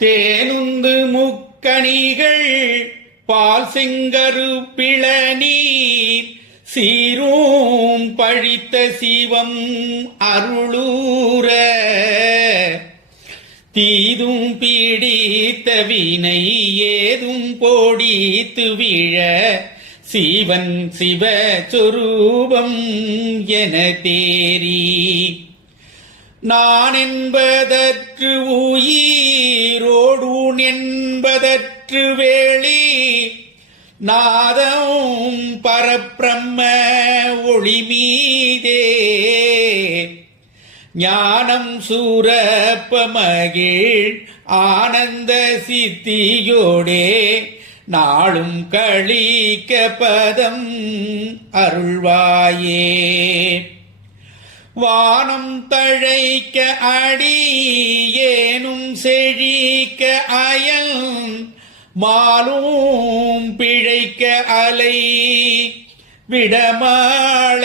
தேனுந்து முக்கணிகள் பால் செங்கரு பிளநீர் சீரும் பழித்த சிவம் அருளூர தீதும் பீடித்த வினை ஏதும் போடித்து விழ சீவன் சிவ சொரூபம் என தேரி நான் என்பதற்று உயிரோடூன் என்பதற்று வேளி நாதம் பரபிரம்ம ஒளி மீதே ஞானம் சூரப்ப மகிழ் ஆனந்த சித்தியோடே நாளும் களிக்க பதம் அருள்வாயே. வானம் தழைக்க அடி ஏனும் செழிக்க அயல் மாலும் பிழைக்க அலை விடமாள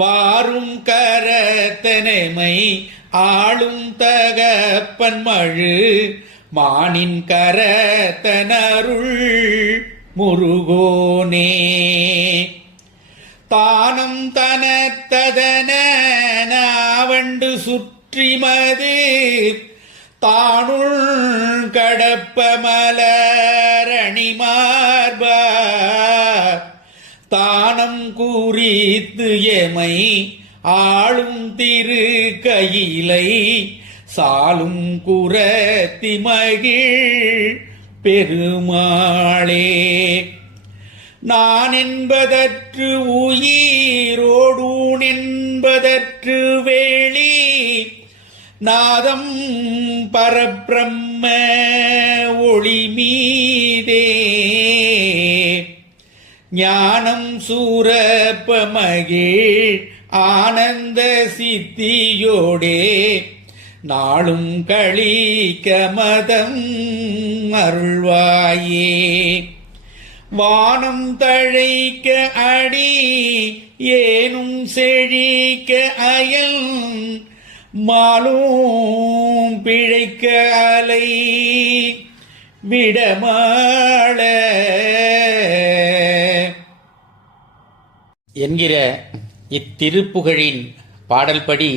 வாரும் கரத்தனைமை ஆளும் தகப்பன் மழு மானின் கரத்தனருள் முருகோனே. தானம் தனத்ததன நாவண்டு சுற்றிமது தானுள் கடப்ப மலரணி மார்பா தானம் குறித்து எமை ஆளும் திரு கையிலை சாலும் குரத்தி மகிழ் பெருமாளே. நான் என்பதற்று உயிரோடூன் என்பதற்று வேளி நாதம் பரபிரம்ம ஒளி மீதே ஞானம் சூரப்ப மகிழ் ஆனந்த சித்தியோடே நாளும் களிக்க மதம் அருள்வாயே. வானம் தழைக்க அடி ஏனும் செழிக்க அயல் மாலும் பிழைக்க அலை விடமாள என்கிற இத்திருப்புகழின் பாடல்படி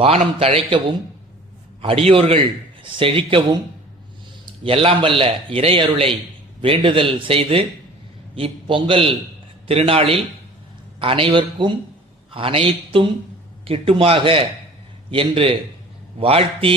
வானம் தழைக்கவும் அடியோர்கள் செழிக்கவும் எல்லாம் வல்ல இறை அருளை வேண்டுதல் செய்து இப்பொங்கல் திருநாளில் அனைவருக்கும் அனைத்தும் கிட்டுமாக என்று வாழ்த்தி